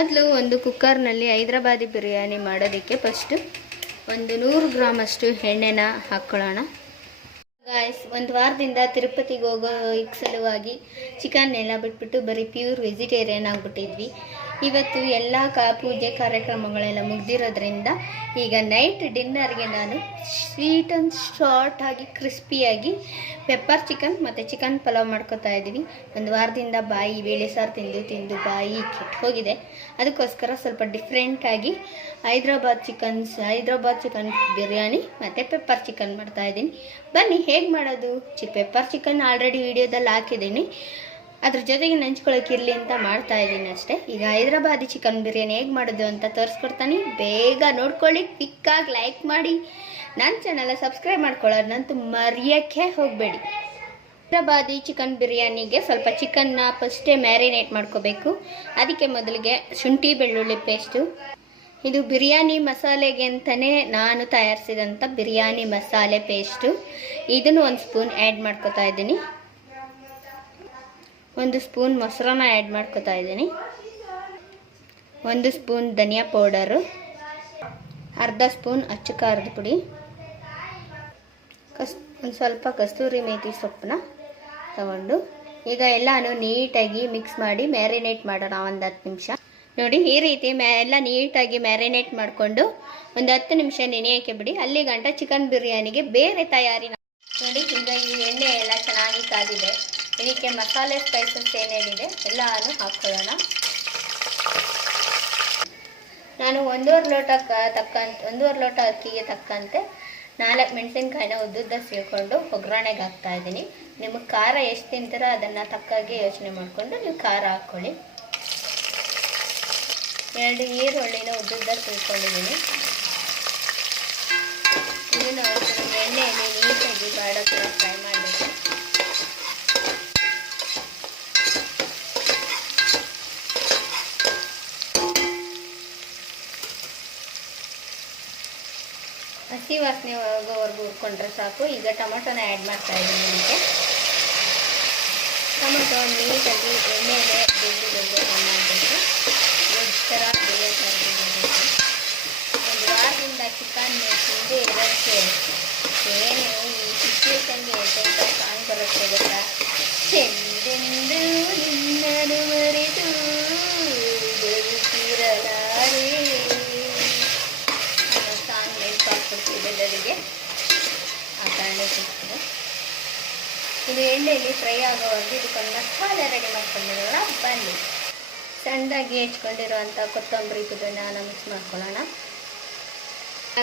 ಮೊದಲು ಒಂದು ಕುಕ್ಕರ್ನಲ್ಲಿ ಹೈದರಾಬಾದಿ ಬಿರಿಯಾನಿ ಮಾಡೋದಕ್ಕೆ ಫಸ್ಟು ಒಂದು 100 ಗ್ರಾಮ್ ಅಷ್ಟು ಎಣ್ಣೆನ ಹಾಕ್ಕೊಳ್ಳೋಣ. ಗಾಯ್ಸ್, ಒಂದು ವಾರದಿಂದ ತಿರುಪತಿಗೆ ಹೋಗೋ ಸಲುವಾಗಿ ಚಿಕನ್ ಎಲ್ಲ ಬಿಟ್ಬಿಟ್ಟು ಬರೀ ಪ್ಯೂರ್ ವೆಜಿಟೇರಿಯನ್ ಆಗಿಬಿಟ್ಟಿದ್ವಿ. ಇವತ್ತು ಎಲ್ಲ ಪೂಜೆ ಕಾರ್ಯಕ್ರಮಗಳೆಲ್ಲ ಮುಗ್ದಿರೋದ್ರಿಂದ ಈಗ ನೈಟ್ ಡಿನ್ನರ್ಗೆ ನಾನು ಸ್ವೀಟ್ ಆ್ಯಂಡ್ ಶಾರ್ಟ್ ಆಗಿ ಕ್ರಿಸ್ಪಿಯಾಗಿ ಪೆಪ್ಪರ್ ಚಿಕನ್ ಮತ್ತು ಚಿಕನ್ ಪಲಾವ್ ಮಾಡ್ಕೊತಾ ಇದ್ದೀವಿ. ಒಂದು ವಾರದಿಂದ ಬೇಳೆ ಸಾರು ತಿಂದು ಬಾಯಿ ಕೆಟ್ಟು ಹೋಗಿದೆ. ಅದಕ್ಕೋಸ್ಕರ ಸ್ವಲ್ಪ ಡಿಫ್ರೆಂಟಾಗಿ ಹೈದ್ರಾಬಾದ್ ಚಿಕನ್ ಬಿರಿಯಾನಿ ಮತ್ತು ಪೆಪ್ಪರ್ ಚಿಕನ್ ಮಾಡ್ತಾಯಿದ್ದೀನಿ. ಬನ್ನಿ ಹೇಗೆ ಮಾಡೋದು. ಪೆಪ್ಪರ್ ಚಿಕನ್ ಆಲ್ರೆಡಿ ವಿಡಿಯೋದಲ್ಲಿ ಹಾಕಿದ್ದೀನಿ, ಅದ್ರ ಜೊತೆಗೆ ನೆಂಚ್ಕೊಳ್ಳೋಕೆ ಇರಲಿ ಅಂತ ಮಾಡ್ತಾ ಇದ್ದೀನಿ ಅಷ್ಟೇ. ಈಗ ಹೈದರಾಬಾದಿ ಚಿಕನ್ ಬಿರಿಯಾನಿ ಹೇಗೆ ಮಾಡೋದು ಅಂತ ತೋರಿಸ್ಕೊಡ್ತಾನೆ. ಬೇಗ ನೋಡ್ಕೊಳ್ಳಿ, ಕ್ವಿಕ್ಕಾಗಿ ಲೈಕ್ ಮಾಡಿ, ನನ್ನ ಚಾನಲ್ ಸಬ್ಸ್ಕ್ರೈಬ್ ಮಾಡ್ಕೊಳ್ಳೋದಂತೂ ಮರೆಯೋಕ್ಕೆ ಹೋಗಬೇಡಿ. ಹೈದರಾಬಾದಿ ಚಿಕನ್ ಬಿರಿಯಾನಿಗೆ ಸ್ವಲ್ಪ ಚಿಕನ್ನ ಫಸ್ಟೇ ಮ್ಯಾರಿನೇಟ್ ಮಾಡ್ಕೋಬೇಕು. ಅದಕ್ಕೆ ಮೊದಲಿಗೆ ಶುಂಠಿ ಬೆಳ್ಳುಳ್ಳಿ ಪೇಸ್ಟು, ಇದು ಬಿರಿಯಾನಿ ಮಸಾಲೆಗೆ ಅಂತಲೇ ನಾನು ತಯಾರಿಸಿದಂಥ ಬಿರಿಯಾನಿ ಮಸಾಲೆ ಪೇಸ್ಟು, ಇದನ್ನು 1 ಸ್ಪೂನ್ ಆ್ಯಡ್ ಮಾಡ್ಕೋತಾ ಇದ್ದೀನಿ. 1 ಸ್ಪೂನ್ ಮೊಸರನ್ನ ಆ್ಯಡ್ ಮಾಡ್ಕೋತಾ ಇದ್ದೀನಿ. 1 ಸ್ಪೂನ್ ಧನಿಯಾ ಪೌಡರು, ಅರ್ಧ ಸ್ಪೂನ್ ಅಚ್ಚು ಖಾರದ ಪುಡಿ, ಒಂದು ಸ್ವಲ್ಪ ಕಸ್ತೂರಿ ಮೇಥಿ ಸೊಪ್ಪನ್ನ ತಗೊಂಡು ಈಗ ಎಲ್ಲನೂ ನೀಟಾಗಿ ಮಿಕ್ಸ್ ಮಾಡಿ ಮ್ಯಾರಿನೇಟ್ ಮಾಡೋಣ 10 ನಿಮಿಷ. ನೋಡಿ, ಈ ರೀತಿ ಎಲ್ಲ ನೀಟಾಗಿ ಮ್ಯಾರಿನೇಟ್ ಮಾಡಿಕೊಂಡು ಒಂದು 10 ನಿಮಿಷ ನೆನೆಯೋಕ್ಕೆ ಬಿಡಿ. ಅಲ್ಲಿ ಗಂಟ ಚಿಕನ್ ಬಿರಿಯಾನಿಗೆ ಬೇರೆ ತಯಾರಿ. ನೋಡಿ, ಈಗ ಈ ಎಣ್ಣೆ ಎಲ್ಲ ಚೆನ್ನಾಗಿ ಕಾದಿದೆ. ಇದಕ್ಕೆ ಮಸಾಲೆ ಸ್ಪೈಸಸ್ ಏನೇನಿದೆ ಎಲ್ಲನೂ ಹಾಕ್ಕೊಳ್ಳೋಣ. ನಾನು 1.5 ಲೋಟ ಅಕ್ಕಿಗೆ ತಕ್ಕಂತೆ 4 ಮೆಣಸಿನ್ಕಾಯಿನ ಉದ್ದುದ್ದ ಸೀಳ್ಕೊಂಡು ಒಗ್ಗರಣೆಗೆ ಹಾಕ್ತಾ ಇದ್ದೀನಿ. ನಿಮಗೆ ಖಾರ ಎಷ್ಟು ತಿಂತೀರೋ ಅದನ್ನು ತಕ್ಕಾಗೆ ಯೋಚನೆ ಮಾಡಿಕೊಂಡು ನೀವು ಖಾರ ಹಾಕ್ಕೊಳ್ಳಿ. 2 ಈರುಳ್ಳಿನ ಉದ್ದುದ್ದ ಸೀಳ್ಕೊಂಡಿದ್ದೀನಿ. ಇದನ್ನು ಎಣ್ಣೆಯಲ್ಲಿ ನೀಟಾಗಿ ಬಾಡೋಕ್ಕೆ ಫ್ರೈ ಮಾಡಬೇಕು. ಹಸಿ ವಾಸನೆ ಹೋಗೋವರೆಗೂ ಹುರ್ಕೊಂಡ್ರೆ ಸಾಕು. ಈಗ ಟೊಮೊಟೊನ ಆ್ಯಡ್ ಮಾಡ್ತಾ ಇದ್ದೀನಿ. ಇದಕ್ಕೆ ಟೊಮೊಟೊ ನೀಟಾಗಿ ಎಣ್ಣೆಗೆ ಬೆಂದು ಮಾಡಬೇಕು. ಥರ ಬೇಯಬೇಕು. ಒಂದು ವಾರದಿಂದ ಚಿಕನ್ ತಿಂದು ಇರೋಕ್ಕೆ ಏನು ಈ ಸಿಚುವೇಶನ್ಗೆ ಎಂತೆಂಥ ಸಾಂಗ್ ಬರುತ್ತೆ ಗೊತ್ತಾ? ಚೆಂದೆಂದು ನಿನ್ನನು ಮರೆತು ಬರುತ್ತಿರಲಾರೆ ಅನ್ನೋ ಸಾಂಗ್ ನೆನಪಾಗ್ಬಿಡ್ತಿದೆ ಎಲ್ಲರಿಗೆ. ಆ ಕಾರಣಕ್ಕೋಸ್ಕರ ಇದು ಎಣ್ಣೆಯಲ್ಲಿ ಫ್ರೈ ಆಗೋವರೆಗೂ ಇದಕ್ಕೊಂದು ಮಸಾಲೆ ರೆಡಿ ಮಾಡ್ಕೊಂಡಿರೋಣ. ಬನ್ನಿ. ಸಣ್ಣದಾಗಿ ಹೆಚ್ಕೊಂಡಿರೋಂಥ ಕೊತ್ತಂಬರಿ ಪುದೀನ ಮಿಕ್ಸ್ ಮಾಡ್ಕೊಳ್ಳೋಣ.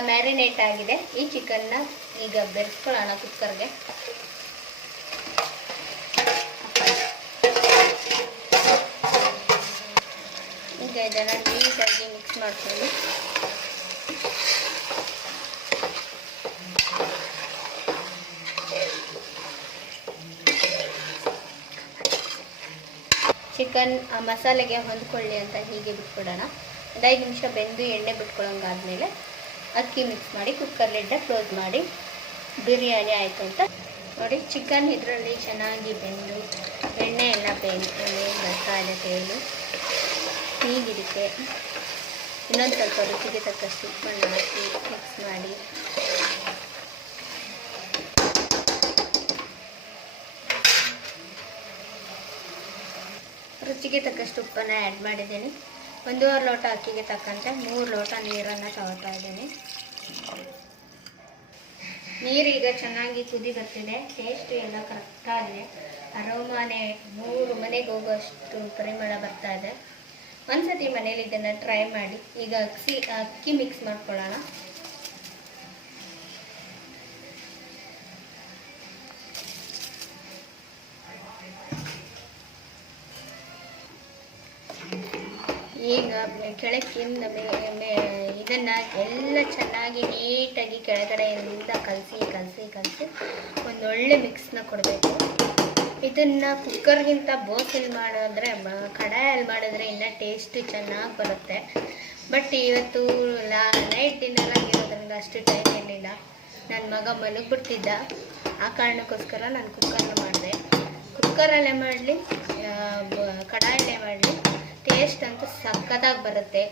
ಮ್ಯಾರಿನೇಟ್ ಆಗಿದೆ. ಈ ಚಿಕನ್ನ ಈಗ ಬೆರೆಸ್ಕೊಳ್ಳೋಣ ಕುಕ್ಕರ್ಗೆ. ಈಗ ಇದನ್ನು ನೀಟಾಗಿ ಮಿಕ್ಸ್ ಮಾಡ್ಕೊಳ್ಳಿ. ಚಿಕನ್ ಆ ಮಸಾಲೆಗೆ ಹೊಂದ್ಕೊಳ್ಳಿ ಅಂತ ಹೀಗೆ ಬಿಟ್ಬಿಡೋಣ. ಒಂದು 5 ನಿಮಿಷ ಬೆಂದು ಎಣ್ಣೆ ಬಿಟ್ಕೊಳ್ಳೋಂಗಾದ್ಮೇಲೆ ಅಕ್ಕಿ ಮಿಕ್ಸ್ ಮಾಡಿ ಕುಕ್ಕರ್ ಲಿಡ್ಡ ಕ್ಲೋಸ್ ಮಾಡಿ ಬಿರಿಯಾನಿ ಆಯಿತು ಅಂತ ನೋಡಿ. ಚಿಕನ್ ಇದರಲ್ಲಿ ಚೆನ್ನಾಗಿ ಬೆಂದು ಎಣ್ಣೆ ಎಲ್ಲ ಬರ್ತಾ ಇದೆ ತೇಲು. ಹೀಗಿರುತ್ತೆ. ಇನ್ನೊಂದು ಸ್ವಲ್ಪ ರುಚಿಗೆ ತಕ್ಕಷ್ಟು ಉಪ್ಪನ್ನು ಹಾಕಿ ಮಿಕ್ಸ್ ಮಾಡಿ ರುಚಿಗೆ ತಕ್ಕಷ್ಟು ಉಪ್ಪನ್ನು ಆ್ಯಡ್ ಮಾಡಿದ್ದೀನಿ. 1.5 ಲೋಟ ಅಕ್ಕಿಗೆ ತಕ್ಕಂತೆ 3 ಲೋಟ ನೀರನ್ನು ತಗೋತಾ ಇದ್ದೀನಿ. ನೀರೀಗ ಚೆನ್ನಾಗಿ ಕುದಿ ಬರ್ತಿದೆ. ಟೇಸ್ಟ್ ಎಲ್ಲ ಕರೆಕ್ಟಾಗಿದೆ. ಅರೋಮಾನೆ 3 ಮನೆಗೆ ಹೋಗೋಷ್ಟು ಪರಿಮಳ ಬರ್ತಾ ಇದೆ. ಒಂದ್ಸತಿ ಮನೇಲಿ ಇದನ್ನು ಟ್ರೈ ಮಾಡಿ. ಈಗ ಅಕ್ಕಿ ಮಿಕ್ಸ್ ಮಾಡ್ಕೊಳ್ಳೋಣ. ಈಗ ಕೆಳಕ್ಕಿಂದ ಇದನ್ನು ಎಲ್ಲ ಚೆನ್ನಾಗಿ ನೀಟಾಗಿ ಕೆಳಗಡೆಯಿಂದ ಕಲಸಿ ಒಂದೊಳ್ಳೆ ಮಿಕ್ಸ್ನ ಕೊಡಬೇಕು. ಇದನ್ನು ಕುಕ್ಕರ್ಗಿಂತ ಬೋಸಲ್ಲಿ ಮಾಡಿದ್ರೆ ಕಡಾಯಲ್ಲಿ ಮಾಡಿದ್ರೆ ಇನ್ನೂ ಟೇಸ್ಟ್ ಚೆನ್ನಾಗಿ ಬರುತ್ತೆ. ಬಟ್ ಇವತ್ತು ನೈಟ್ ಡಿನ್ನರ್ ಆಗಿರೋದ್ರಿಂದ ಅಷ್ಟು ಟೈಮ್ ಇರಲಿಲ್ಲ. ನನ್ನ ಮಗ ಮಲಗಿಬಿಡ್ತಿದ್ದ. ಆ ಕಾರಣಕ್ಕೋಸ್ಕರ ನಾನು ಕುಕ್ಕರ್ನ ಮಾಡಿದೆ. ಕುಕ್ಕರಲ್ಲೇ ಮಾಡಲಿ ಕಡಾಯಲ್ಲೇ ಮಾಡಲಿ ಟೇಸ್ಟ್ ಅಂತೂ ಸಖತ್ತಾಗಿ ಬರುತ್ತೆ.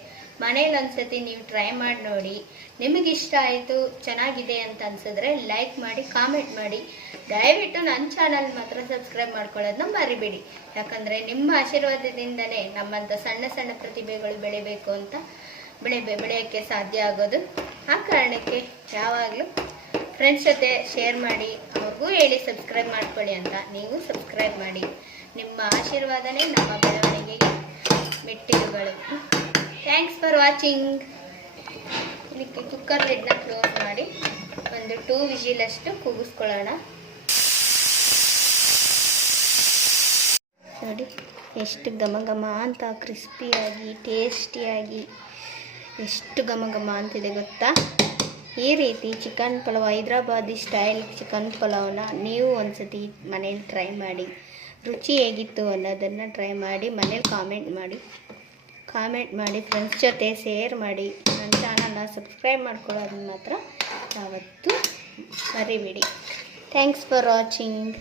ಮನೇಲಿ ಒಂದ್ಸತಿ ನೀವು ಟ್ರೈ ಮಾಡಿ ನೋಡಿ. ನಿಮಗೆ ಇಷ್ಟ ಆಯಿತು, ಚೆನ್ನಾಗಿದೆ ಅಂತ ಅನ್ಸಿದ್ರೆ ಲೈಕ್ ಮಾಡಿ, ಕಾಮೆಂಟ್ ಮಾಡಿ. ದಯವಿಟ್ಟು ನನ್ನ ಚಾನಲ್ ಮಾತ್ರ ಸಬ್ಸ್ಕ್ರೈಬ್ ಮಾಡ್ಕೊಳ್ಳೋದನ್ನ ಮರಿಬೇಡಿ. ಯಾಕಂದರೆ ನಿಮ್ಮ ಆಶೀರ್ವಾದದಿಂದನೇ ನಮ್ಮಂಥ ಸಣ್ಣ ಸಣ್ಣ ಪ್ರತಿಭೆಗಳು ಬೆಳಿಬೇಕು ಅಂತ ಬೆಳೆಯೋಕ್ಕೆ ಸಾಧ್ಯ ಆಗೋದು. ಆ ಕಾರಣಕ್ಕೆ ಯಾವಾಗಲೂ ಫ್ರೆಂಡ್ಸ್ ಜೊತೆ ಶೇರ್ ಮಾಡಿ, ಅವ್ರಿಗೂ ಹೇಳಿ ಸಬ್ಸ್ಕ್ರೈಬ್ ಮಾಡ್ಕೊಳ್ಳಿ ಅಂತ. ನೀವು ಸಬ್ಸ್ಕ್ರೈಬ್ ಮಾಡಿ. ನಿಮ್ಮ ಆಶೀರ್ವಾದನೇ ನಮ್ಮ ಬೆಳವಣಿಗೆಗೆ ಮೆಟ್ಟಿಲುಗಳು. Thanks for watching. ಇದಕ್ಕೆ ಕುಕ್ಕರ್ ಲಿಡ್ನ ಕ್ಲೋಸ್ ಮಾಡಿ ಒಂದು 2 ವಿಜಿಲಷ್ಟು ಕೂಗಿಸ್ಕೊಳ್ಳೋಣ. ನೋಡಿ ಎಷ್ಟು ಘಮ ಘಮ ಅಂತ, ಕ್ರಿಸ್ಪಿಯಾಗಿ ಟೇಸ್ಟಿಯಾಗಿ ಎಷ್ಟು ಘಮ ಘಮ ಅಂತಿದೆ ಗೊತ್ತಾ. ಈ ರೀತಿ chicken pulao, Hyderabadi style chicken ಪಲಾವ್ನ ನೀವು ಒಂದ್ಸತಿ ಮನೇಲಿ ಟ್ರೈ ಮಾಡಿ. ರುಚಿ ಹೇಗಿತ್ತು ಅನ್ನೋದನ್ನು ಟ್ರೈ ಮಾಡಿ ಮನೇಲಿ ಕಾಮೆಂಟ್ ಮಾಡಿ ಫ್ರೆಂಡ್ಸ್ ಜೊತೆ ಶೇರ್ ಮಾಡಿ. ನನ್ನ ಚಾನಲ್ನ ಸಬ್ಸ್ಕ್ರೈಬ್ ಮಾಡ್ಕೊಳ್ಳೋದನ್ನ ಮಾತ್ರ ಯಾವತ್ತೂ ಮರಿಬೇಡಿ. Thanks for watching.